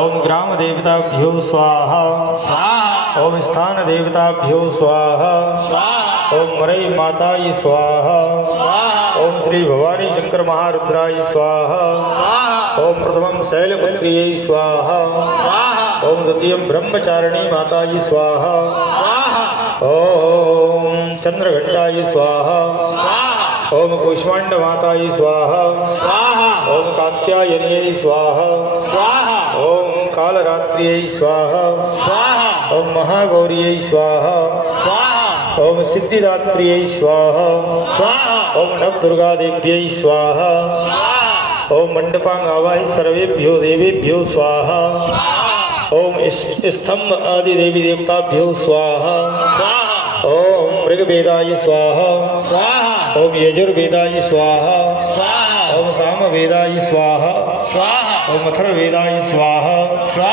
ओम ग्राम देवताभ्यो स्वाहा स्वाहा ओम स्थान देवताभ्यो स्वाहा स्वाहा ओम मरई माताय स्वाहा स्वाहा ओम श्री भवानी शंकर महारुद्राय स्वाहा स्वाहा ओम प्रथमं शैलपुत्र्यै स्वाहा स्वाहा ओम द्वितीयं ब्रह्मचारिणी माताय स्वाहा स्वाहा ओम चंद्रघंटाय स्वाहा स्वाहा ओम कूष्मांड माताय स्वाहा स्वाहा ओम कात्यायन्यै स्वाहा स्वाहा ओम कालरात्र्यै स्वाहा स्वाहा ओम महागौर्यै स्वाहा स्वाहा ओम सिद्धिदात्र्यै स्वाहा स्वाहा ओम नवदुर्गादेव्यै स्वाहा स्वाहा ओम मंडपांगावाहि सर्वेभ्यो देवेभ्यो स्वाहा ओम स्तंभ आदि देवी देवताभ्यो स्वाहा स्वाहा ओम ऋग्वेदाय स्वाहा स्वाहा ओम यजुर्वेदाय स्वाहा स्वाहा ओम सामवेदाय स्वाहा स्वाहा ओम अथर्ववेदाय स्वाहा स्वाहा